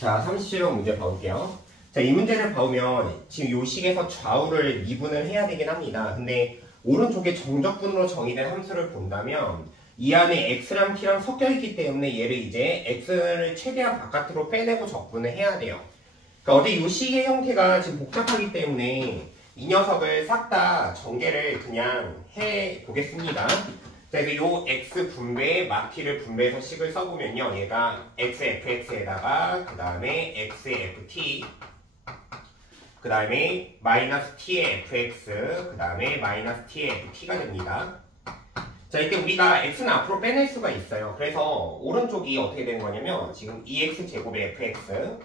자, 37번 문제 봐볼게요. 자, 이 문제를 보면 지금 요 식에서 좌우를 미분을 해야 되긴 합니다. 근데 오른쪽에 정적분으로 정의된 함수를 본다면 이 안에 x랑 t랑 섞여 있기 때문에 얘를 이제 x를 최대한 바깥으로 빼내고 적분을 해야 돼요. 그러니까 어제 요 식의 형태가 지금 복잡하기 때문에 이 녀석을 싹 다 전개를 그냥 해 보겠습니다. 그래서 요 x 분배에 마티를 분배해서 식을 써보면요, 얘가 xfx에다가 그 다음에 xft 그 다음에 마이너스 t의 fx 그 다음에 마이너스 t의 ft가 됩니다. 자, 이때 우리가 x는 앞으로 빼낼 수가 있어요. 그래서 오른쪽이 어떻게 되는 거냐면 지금 2x제곱의 fx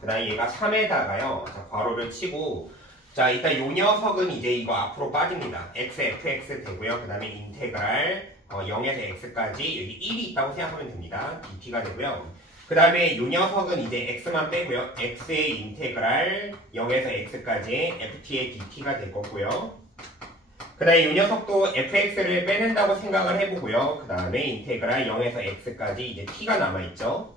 그 다음에 얘가 3에다가요, 자, 괄호를 치고, 자, 일단 요 녀석은 이제 이거 앞으로 빠집니다. xfx 되고요. 그 다음에 인테그랄 0에서 x까지 여기 1이 있다고 생각하면 됩니다. dt가 되고요. 그 다음에 요 녀석은 이제 x만 빼고요. x의 인테그랄 0에서 x까지 ft의 dt가 될 거고요. 그 다음에 요 녀석도 fx를 빼낸다고 생각을 해보고요. 그 다음에 인테그랄 0에서 x까지 이제 t가 남아있죠.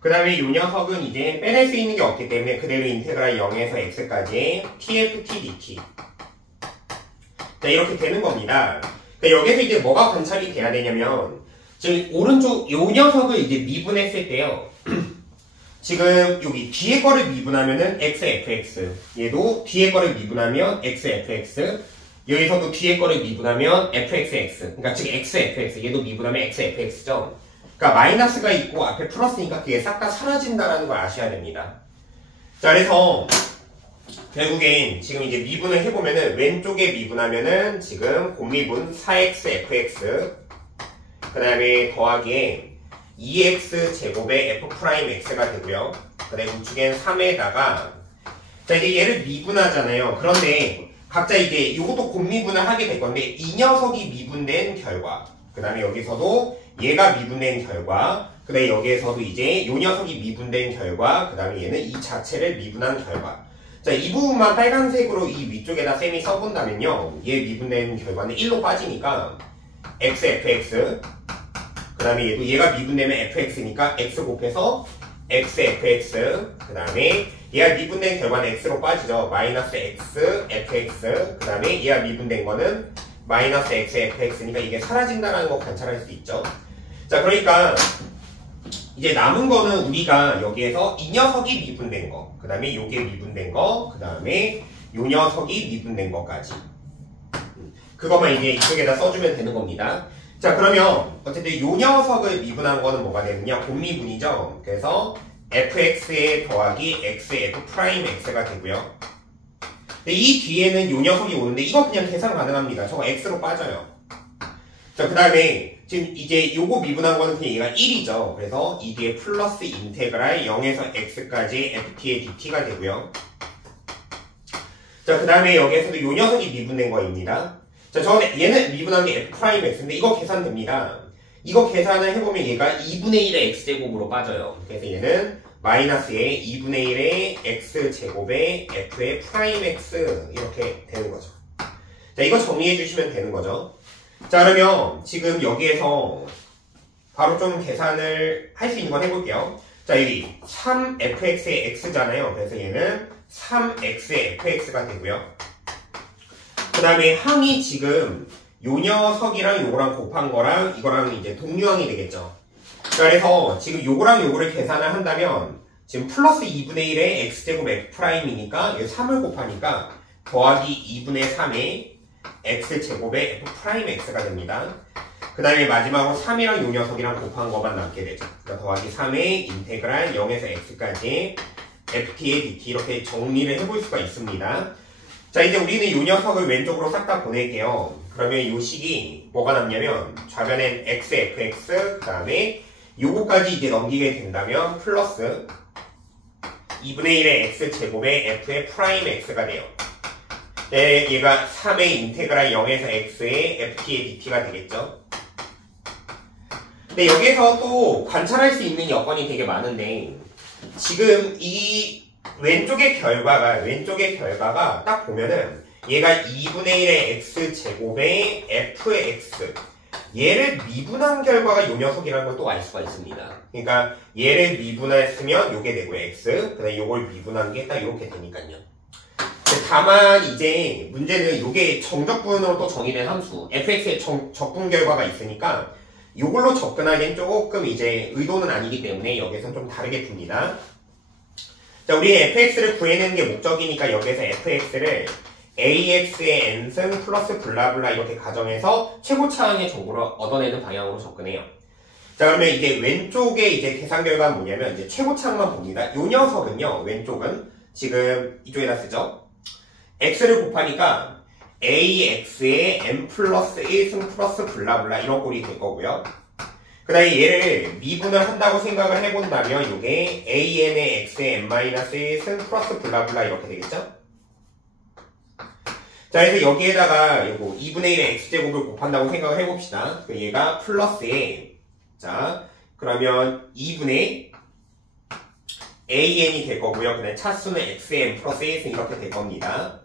그 다음에 요 녀석은 이제 빼낼 수 있는 게 없기 때문에 그대로 인테그랄 0에서 x까지 tft dt. 자, 이렇게 되는 겁니다. 그러니까 여기서 이제 뭐가 관찰이 돼야 되냐면 지금 오른쪽 요 녀석을 이제 미분했을 때요. 지금 여기 뒤에 거를 미분하면은 xfx, 얘도 뒤에 거를 미분하면 xfx, 여기서도 뒤에 거를 미분하면 fxx, 그러니까 즉 xfx, 얘도 미분하면 xfx죠. 그러니까 마이너스가 있고 앞에 플러스니까 그게 싹 다 사라진다라는 걸 아셔야 됩니다. 자, 그래서 결국엔 지금 이제 미분을 해보면은 왼쪽에 미분하면은 지금 곱미분 4xfx 그 다음에 더하기에 2x제곱의 f'x가 되고요. 그 다음에 우측엔 3에다가 자, 이제 얘를 미분하잖아요. 그런데 각자 이제 요것도 곱미분을 하게 될 건데 이 녀석이 미분된 결과, 그 다음에 여기서도 얘가 미분된 결과, 그 다음에 여기에서도 이제 요 녀석이 미분된 결과, 그 다음에 얘는 이 자체를 미분한 결과. 자, 이 부분만 빨간색으로 이 위쪽에다 쌤이 써본다면요, 얘 미분된 결과는 1로 빠지니까 xfx, 그 다음에 얘도 얘가 미분되면 fx니까 x 곱해서 xfx, 그 다음에 얘가 미분된 결과는 x로 빠지죠. 마이너스 x fx, 그 다음에 얘가 미분된 거는 마이너스 x fx니까 이게 사라진다는 거 관찰할 수 있죠. 자, 그러니까 이제 남은 거는 우리가 여기에서 이 녀석이 미분된 거, 그 다음에 요게 미분된 거, 그 다음에 요 녀석이 미분된 거까지, 그것만 이제 이쪽에다 써주면 되는 겁니다. 자, 그러면 어쨌든 요 녀석을 미분한 거는 뭐가 되느냐, 곱미분이죠. 그래서 fx에 더하기 x의 f'x가 되고요. 근데 이 뒤에는 요 녀석이 오는데 이거 그냥 계산 가능합니다. 저거 x로 빠져요. 자, 그 다음에 지금 이제 요거 미분한 거는 그냥 얘가 1이죠. 그래서 이 뒤에 플러스 인테그랄 0에서 x까지 ft의 dt가 되고요. 자, 그 다음에 여기에서도 요 녀석이 미분된 거입니다. 자, 얘는 미분한 게 f'x인데 이거 계산됩니다. 이거 계산을 해보면 얘가 2분의 1의 x제곱으로 빠져요. 그래서 얘는 마이너스의 2분의 1의 x제곱의 f의 프라임 x 이렇게 되는 거죠. 자, 이거 정리해 주시면 되는 거죠. 자, 그러면 지금 여기에서 바로 좀 계산을 할 수 있는 건 해볼게요. 자, 여기 3fx의 x잖아요. 그래서 얘는 3x의 fx가 되고요. 그 다음에 항이 지금 요 녀석이랑 요거랑 곱한 거랑 이거랑 이제 동류항이 되겠죠. 자, 그래서 지금 요거랑 요거를 계산을 한다면 지금 플러스 2분의 1의 x제곱 f'이니까 이 3을 곱하니까 더하기 2분의 3의 x제곱의 f'x가 됩니다. 그 다음에 마지막으로 3이랑 요 녀석이랑 곱한 거만 남게 되죠. 그러니까 더하기 3의 인테그랄 0에서 x까지 ft의 dt 이렇게 정리를 해볼 수가 있습니다. 자, 이제 우리는 요 녀석을 왼쪽으로 싹 다 보낼게요. 그러면 요 식이 뭐가 남냐면 좌변엔 xfx, 그 다음에 요거까지 이제 넘기게 된다면 플러스 2분의 1의 x제곱의 f의 프라임 x가 돼요. 네, 얘가 3의 인테그랄 0에서 x의 ft의 dt가 되겠죠. 근데 여기에서 또 관찰할 수 있는 여건이 되게 많은데 지금 이 왼쪽의 결과가 딱 보면은 얘가 2분의 1의 x제곱의 fx 얘를 미분한 결과가 요 녀석이라는 걸 또 알 수가 있습니다. 그러니까 얘를 미분했으면 요게 되고 x, 그다음에 요걸 미분한 게 딱 이렇게 되니까요. 다만 이제 문제는 요게 정적분으로 또 정의된 함수 fx의 적분 결과가 있으니까 요걸로 접근하기엔 조금 이제 의도는 아니기 때문에 여기서 좀 다르게 풉니다. 자, 우리 fx를 구해내는 게 목적이니까 여기서 fx를 ax의 n승 플러스 블라블라 이렇게 가정해서 최고차항의 정보를 얻어내는 방향으로 접근해요. 자, 그러면 이제 왼쪽에 이제 계산 결과는 뭐냐면 이제 최고차항만 봅니다. 요 녀석은요, 왼쪽은 지금 이쪽에다 쓰죠. x를 곱하니까 ax의 n 플러스 1승 플러스 블라블라 이런 꼴이 될 거고요. 그 다음에 얘를 미분을 한다고 생각을 해본다면 이게 an의 x의 n-1승 플러스 블라블라 이렇게 되겠죠? 자, 그래서 여기에다가 요거 2분의 1의 x제곱을 곱한다고 생각을 해봅시다. 얘가 플러스에, 자, 그러면 2분의 an이 될 거고요. 그다음에 차수는 x의 n 플러스 1승 이렇게 될 겁니다.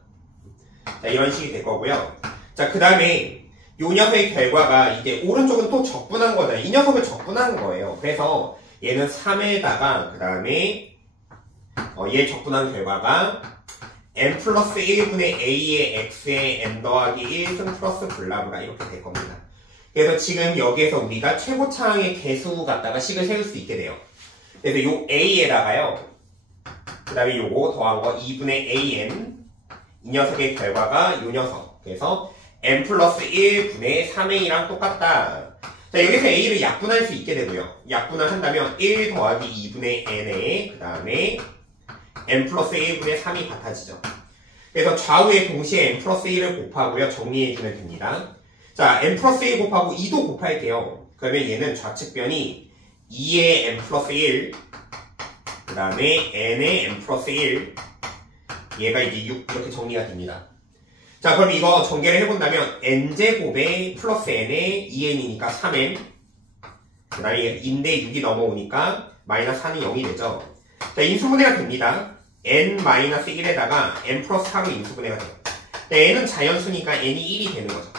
자, 이런 식이 될 거고요. 자, 그 다음에 요 녀석의 결과가 이제 오른쪽은 또 적분한 거잖아요. 이 녀석을 적분한 거예요. 그래서 얘는 3에다가 그 다음에 얘 적분한 결과가 n 플러스 1분의 a의 x의 n 더하기 1승 플러스 블라블라 이렇게 될 겁니다. 그래서 지금 여기에서 우리가 최고차항의 개수 갖다가 식을 세울 수 있게 돼요. 그래서 요 a에다가요, 그 다음에 요거 더한 거 2분의 an, 이 녀석의 결과가 요 녀석. 그래서 n 플러스 1분의 3a랑 똑같다. 자, 여기서 a를 약분할 수 있게 되고요. 약분을 한다면 1 더하기 2분의 n에 그 다음에 n 플러스 1분의 3이 같아지죠. 그래서 좌우에 동시에 n 플러스 1을 곱하고요. 정리해주면 됩니다. 자, n 플러스 1 곱하고 2도 곱할게요. 그러면 얘는 좌측변이 2의 n 플러스 1, 그 다음에 n의 n 플러스 1, 얘가 이제 6 이렇게 정리가 됩니다. 자, 그럼 이거 전개를 해본다면 n제곱에 플러스 n에 2n이니까 3n, 그 다음에 인데 6이 넘어오니까 마이너스 4는 0이 되죠. 자, 인수분해가 됩니다. n-1에다가 n 플러스 4로 인수분해가 돼요. n은 자연수니까 n이 1이 되는 거죠.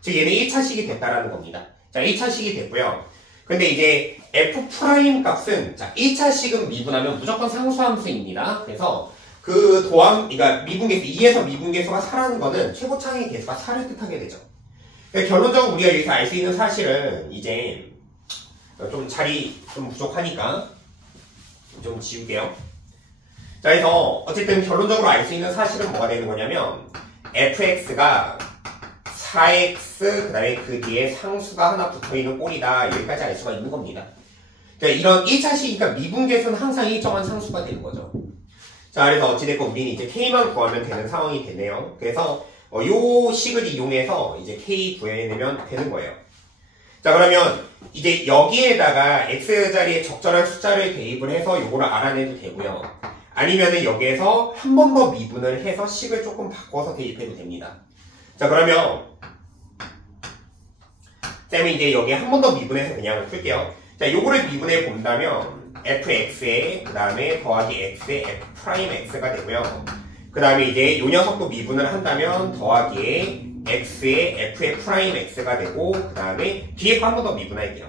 즉 얘는 1차식이 됐다라는 겁니다. 자, 1차식이 됐고요. 근데 이제 f' 값은, 자, 1차식은 미분하면 무조건 상수함수입니다. 그래서 그 그러니까 미분계수, 2에서 미분계수가 4라는 거는 최고차항의 개수가 4를 뜻하게 되죠. 그러니까 결론적으로 우리가 여기서 알 수 있는 사실은 이제 좀 자리 좀 부족하니까 좀 지울게요. 자, 그래서 어쨌든 결론적으로 알 수 있는 사실은 뭐가 되는 거냐면 fx가 4x 그 다음에 그 뒤에 상수가 하나 붙어있는 꼴이다. 여기까지 알 수가 있는 겁니다. 그러니까 이런 1차식이니까 미분계수는 항상 일정한 상수가 되는 거죠. 자, 그래서 어찌됐건 우리는 이제 k만 구하면 되는 상황이 되네요. 그래서 요 식을 이용해서 이제 k 구해내면 되는 거예요. 자, 그러면 이제 여기에다가 x 자리에 적절한 숫자를 대입을 해서 요거를 알아내도 되고요. 아니면은 여기에서 한 번 더 미분을 해서 식을 조금 바꿔서 대입해도 됩니다. 자, 그러면 쌤이 이제 여기에 한 번 더 미분해서 그냥 풀게요. 자, 요거를 미분해 본다면 fx에 그 다음에 더하기 x에 f'x가 되고요. 그 다음에 이제 요 녀석도 미분을 한다면 더하기에 x에 f'x가 되고 그 다음에 뒤에 거 한 번 더 미분할게요.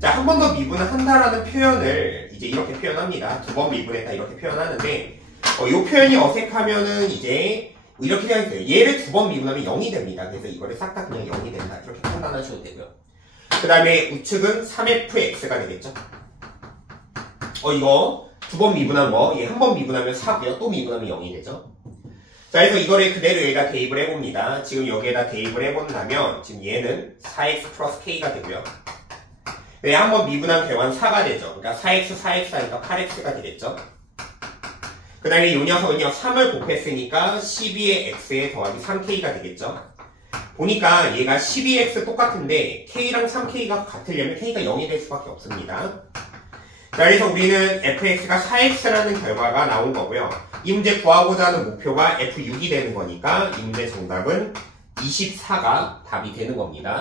자, 한 번 더 미분을 한다라는 표현을 이제 이렇게 표현합니다. 두 번 미분했다 이렇게 표현하는데 요 표현이 어색하면은 이제 이렇게 되어있어요. 얘를 두 번 미분하면 0이 됩니다. 그래서 이거를 싹 다 그냥 0이 된다 이렇게 판단하셔도 되고요. 그 다음에 우측은 3fx가 되겠죠. 이거 두 번 미분한 거, 얘 한 번 미분하면 4고요. 또 미분하면 0이 되죠. 자, 그래서 이거를 그대로 여기다 대입을 해봅니다. 지금 여기에다 대입을 해본다면 지금 얘는 4x 플러스 k가 되고요. 네, 한 번 미분한 결과는 4가 되죠. 그러니까 4x, 4x 하니까 8x가 되겠죠. 그 다음에 이 녀석은요, 3을 곱했으니까 12의 x에 더하기 3k가 되겠죠. 보니까 얘가 12x 똑같은데 k랑 3k가 같으려면 k가 0이 될 수밖에 없습니다. 자, 그래서 우리는 fx가 4x라는 결과가 나온 거고요. 이 문제 구하고자 하는 목표가 f6이 되는 거니까 이 문제 정답은 24가 답이 되는 겁니다.